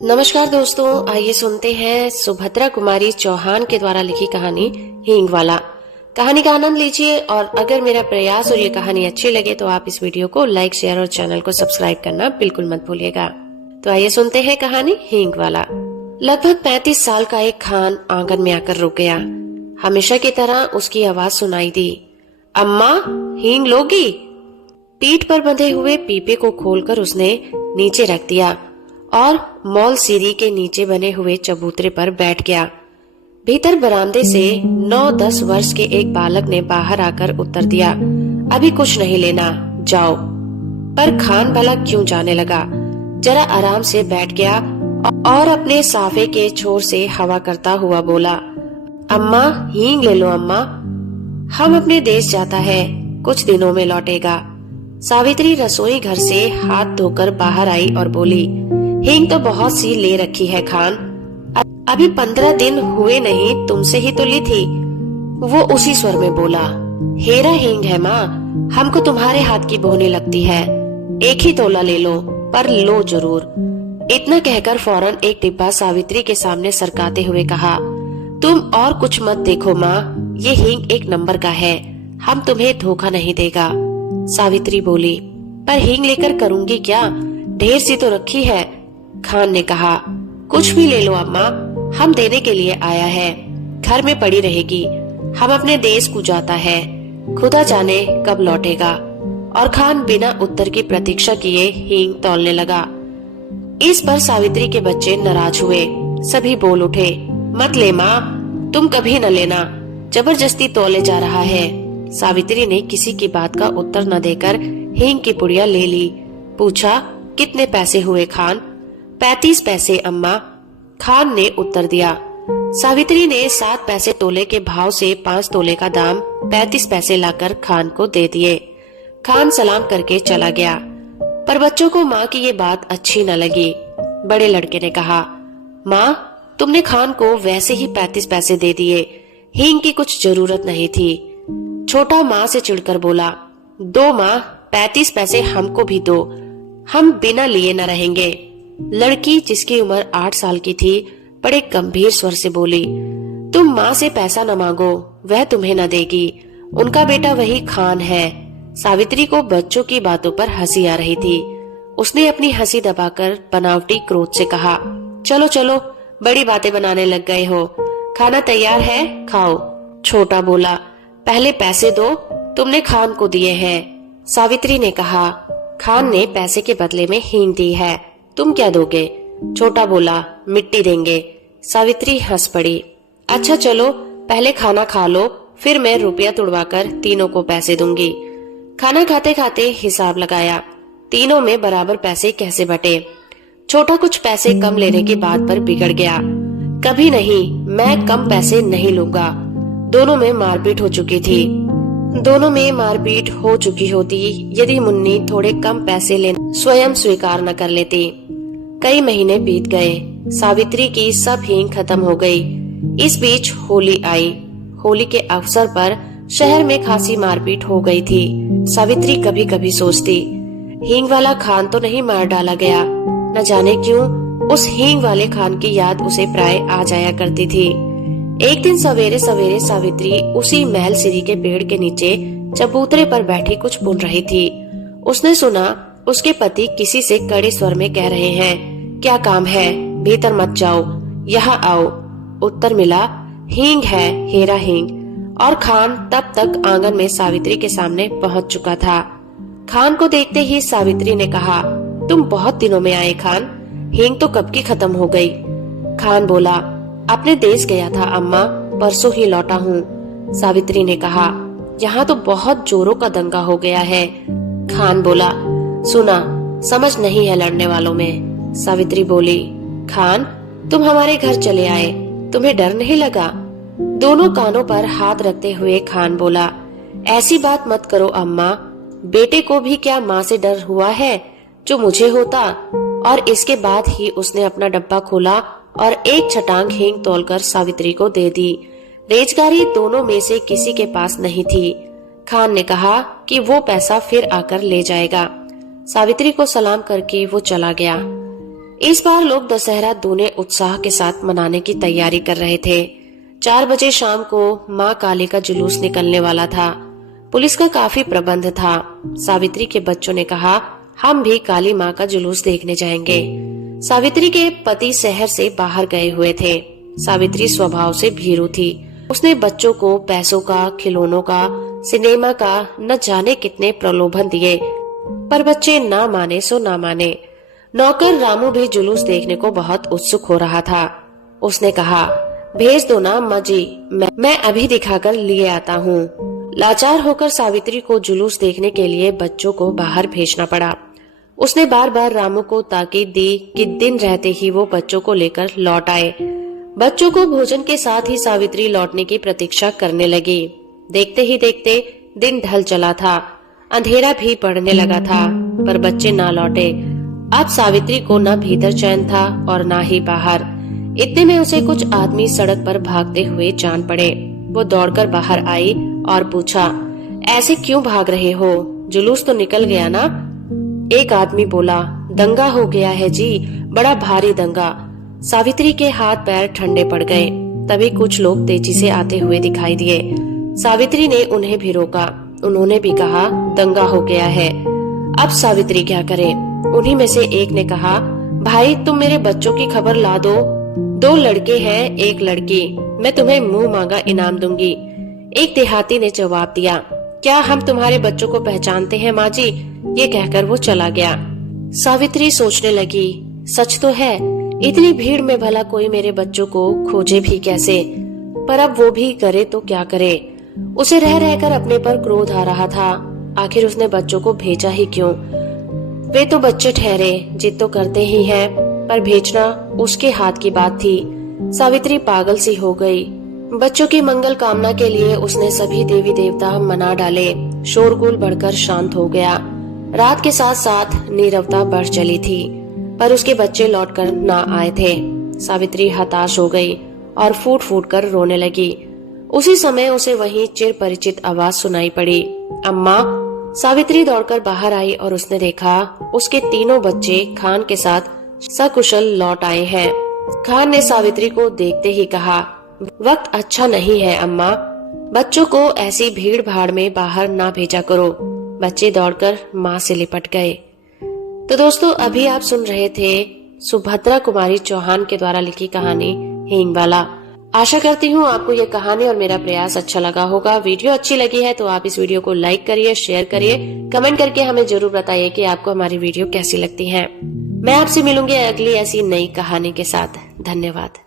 नमस्कार दोस्तों, आइए सुनते हैं सुभद्रा कुमारी चौहान के द्वारा लिखी कहानी हींग वाला। कहानी का आनंद लीजिए और अगर मेरा प्रयास और ये कहानी अच्छी लगे तो आप इस वीडियो को लाइक, शेयर और चैनल को सब्सक्राइब करना बिल्कुल मत भूलिएगा। तो आइए सुनते हैं कहानी हींग वाला। लगभग 35 साल का एक खान आंगन में आकर रुक गया। हमेशा की तरह उसकी आवाज सुनाई दी, अम्मा हींग लोगी? पीठ पर बंधे हुए पीपे को खोलकर उसने नीचे रख दिया और मॉल सीढ़ी के नीचे बने हुए चबूतरे पर बैठ गया। भीतर बरामदे से 9-10 वर्ष के एक बालक ने बाहर आकर उत्तर दिया, अभी कुछ नहीं लेना, जाओ। पर खान भला क्यों जाने लगा, जरा आराम से बैठ गया और अपने साफे के छोर से हवा करता हुआ बोला, अम्मा हींग ले लो अम्मा, हम अपने देश जाता है, कुछ दिनों में लौटेगा। सावित्री रसोई घर से हाथ धोकर बाहर आई और बोली, हींग तो बहुत सी ले रखी है खान, अभी 15 दिन हुए नहीं, तुमसे ही तो ली थी। वो उसी स्वर में बोला, हेरा हींग है माँ, हमको तुम्हारे हाथ की बोहनी लगती है, एक ही तोला ले लो, पर लो जरूर। इतना कहकर फौरन एक डिब्बा सावित्री के सामने सरकाते हुए कहा, तुम और कुछ मत देखो माँ, ये हींग एक नंबर का है, हम तुम्हें धोखा नहीं देगा। सावित्री बोली, पर हींग लेकर करूंगी क्या, ढेर सी तो रखी है। खान ने कहा, कुछ भी ले लो अम्मा, हम देने के लिए आया है, घर में पड़ी रहेगी, हम अपने देश को जाता है, खुदा जाने कब लौटेगा। और खान बिना उत्तर की प्रतीक्षा किए हींग तौलने लगा। इस पर सावित्री के बच्चे नाराज हुए, सभी बोल उठे, मत ले माँ, तुम कभी न लेना, जबरदस्ती तौले जा रहा है। सावित्री ने किसी की बात का उत्तर न देकर हींग की पुड़िया ले ली। पूछा, कितने पैसे हुए खान? 35 पैसे अम्मा, खान ने उत्तर दिया। सावित्री ने 7 पैसे तोले के भाव से 5 तोले का दाम 35 पैसे लाकर खान को दे दिए। खान सलाम करके चला गया, पर बच्चों को माँ की ये बात अच्छी न लगी। बड़े लड़के ने कहा, माँ तुमने खान को वैसे ही 35 पैसे दे दिए, हींग की कुछ जरूरत नहीं थी। छोटा माँ से चिढ़कर बोला, दो माँ, 35 पैसे हमको भी दो, हम बिना लिए न रहेंगे। लड़की जिसकी उम्र 8 साल की थी बड़े गंभीर स्वर से बोली, तुम माँ से पैसा न मांगो, वह तुम्हें न देगी, उनका बेटा वही खान है। सावित्री को बच्चों की बातों पर हंसी आ रही थी। उसने अपनी हंसी दबाकर बनावटी क्रोध से कहा, चलो चलो, बड़ी बातें बनाने लग गए हो, खाना तैयार है, खाओ। छोटा बोला, पहले पैसे दो, तुमने खान को दिए हैं। सावित्री ने कहा, खान ने पैसे के बदले में हींग दी है, तुम क्या दोगे? छोटा बोला, मिट्टी देंगे। सावित्री हंस पड़ी, अच्छा चलो, पहले खाना खा लो, फिर मैं रुपया तुड़वाकर तीनों को पैसे दूंगी। खाना खाते खाते हिसाब लगाया, तीनों में बराबर पैसे कैसे बटे। छोटा कुछ पैसे कम लेने की बात पर बिगड़ गया, कभी नहीं, मैं कम पैसे नहीं लूंगा। दोनों में मारपीट हो चुकी थी। दोनों में मारपीट हो चुकी होती यदि मुन्नी थोड़े कम पैसे लेना स्वयं स्वीकार न कर लेती। कई महीने बीत गए, सावित्री की सब हींग खत्म हो गई। इस बीच होली आई। होली के अवसर पर शहर में खासी मारपीट हो गई थी। सावित्री कभी कभी सोचती, हींग वाला खान तो नहीं मार डाला गया। न जाने क्यों उस हींग वाले खान की याद उसे प्राय आ जाया करती थी। एक दिन सवेरे सवेरे सावित्री उसी महल सीढ़ी के पेड़ के नीचे चबूतरे पर बैठी कुछ बुन रही थी। उसने सुना उसके पति किसी से कड़े स्वर में कह रहे हैं, क्या काम है, भीतर मत जाओ, यहाँ आओ। उत्तर मिला, हींग है, हेरा हींग। और खान तब तक आंगन में सावित्री के सामने पहुंच चुका था। खान को देखते ही सावित्री ने कहा, तुम बहुत दिनों में आए खान, हींग तो कब की खत्म हो गई। खान बोला, अपने देश गया था अम्मा, परसों ही लौटा हूँ। सावित्री ने कहा, यहाँ तो बहुत जोरों का दंगा हो गया है। खान बोला, सुना, समझ नहीं है लड़ने वालों में। सावित्री बोली, खान तुम हमारे घर चले आए, तुम्हें डर नहीं लगा? दोनों कानों पर हाथ रखते हुए खान बोला, ऐसी बात मत करो अम्मा, बेटे को भी क्या माँ से डर हुआ है जो मुझे होता। और इसके बाद ही उसने अपना डब्बा खोला और एक छटांग हींग तोलकर सावित्री को दे दी। रेजगारी दोनों में से किसी के पास नहीं थी। खान ने कहा कि वो पैसा फिर आकर ले जाएगा। सावित्री को सलाम करके वो चला गया। इस बार लोग दशहरा दूने उत्साह के साथ मनाने की तैयारी कर रहे थे। 4 बजे शाम को माँ काली का जुलूस निकलने वाला था। पुलिस का काफी प्रबंध था। सावित्री के बच्चों ने कहा, हम भी काली माँ का जुलूस देखने जाएंगे। सावित्री के पति शहर से बाहर गए हुए थे। सावित्री स्वभाव से भीरू थी। उसने बच्चों को पैसों का, खिलौनों का, सिनेमा का न जाने कितने प्रलोभन दिए, पर बच्चे ना माने सो ना माने। नौकर रामू भी जुलूस देखने को बहुत उत्सुक हो रहा था। उसने कहा, भेज दो ना अम्मा जी, मैं अभी दिखाकर लिए आता हूँ। लाचार होकर सावित्री को जुलूस देखने के लिए बच्चों को बाहर भेजना पड़ा। उसने बार बार रामू को ताकीद दी कि दिन रहते ही वो बच्चों को लेकर लौट आए। बच्चों को भोजन के साथ ही सावित्री लौटने की प्रतीक्षा करने लगी। देखते ही देखते दिन ढल चला था। अंधेरा भी पड़ने लगा था, पर बच्चे ना लौटे। अब सावित्री को न भीतर चैन था और ना ही बाहर। इतने में उसे कुछ आदमी सड़क पर भागते हुए जान पड़े। वो दौड़कर बाहर आई और पूछा, ऐसे क्यों भाग रहे हो? जुलूस तो निकल गया ना? एक आदमी बोला, दंगा हो गया है जी, बड़ा भारी दंगा। सावित्री के हाथ पैर ठंडे पड़ गए। तभी कुछ लोग तेजी से आते हुए दिखाई दिए। सावित्री ने उन्हें भी रोका। उन्होंने भी कहा, दंगा हो गया है। अब सावित्री क्या करे? उन्हीं में से एक ने कहा, भाई तुम मेरे बच्चों की खबर ला दो। 2 लड़के हैं, 1 लड़की, मैं तुम्हें मुंह मांगा इनाम दूंगी। एक देहाती ने जवाब दिया, क्या हम तुम्हारे बच्चों को पहचानते हैं माँ जी? ये कहकर वो चला गया। सावित्री सोचने लगी, सच तो है, इतनी भीड़ में भला कोई मेरे बच्चों को खोजे भी कैसे? पर अब वो भी करे तो क्या करे? उसे रह रहकर अपने पर क्रोध आ रहा था। आखिर उसने बच्चों को भेजा ही क्यों? वे तो बच्चे ठहरे, जिद तो करते ही हैं, पर भेजना उसके हाथ की बात थी। सावित्री पागल सी हो गई। बच्चों की मंगल कामना के लिए उसने सभी देवी देवता मना डाले। शोरगुल बढ़कर शांत हो गया। रात के साथ साथ नीरवता बढ़ चली थी, पर उसके बच्चे लौटकर ना आए थे। सावित्री हताश हो गई और फूट फूट कर रोने लगी। उसी समय उसे वहीं चिर परिचित आवाज सुनाई पड़ी, अम्मा। सावित्री दौड़कर बाहर आई और उसने देखा उसके 3 बच्चे खान के साथ सकुशल लौट आए हैं। खान ने सावित्री को देखते ही कहा, वक्त अच्छा नहीं है अम्मा, बच्चों को ऐसी भीड़ भाड़ में बाहर ना भेजा करो। बच्चे दौड़कर माँ से लिपट गए। तो दोस्तों, अभी आप सुन रहे थे सुभद्रा कुमारी चौहान के द्वारा लिखी कहानी हींगवाला। आशा करती हूँ आपको यह कहानी और मेरा प्रयास अच्छा लगा होगा। वीडियो अच्छी लगी है तो आप इस वीडियो को लाइक करिए, शेयर करिए, कमेंट करके हमें जरूर बताइए कि आपको हमारी वीडियो कैसी लगती है। मैं आपसे मिलूंगी अगली ऐसी नई कहानी के साथ। धन्यवाद।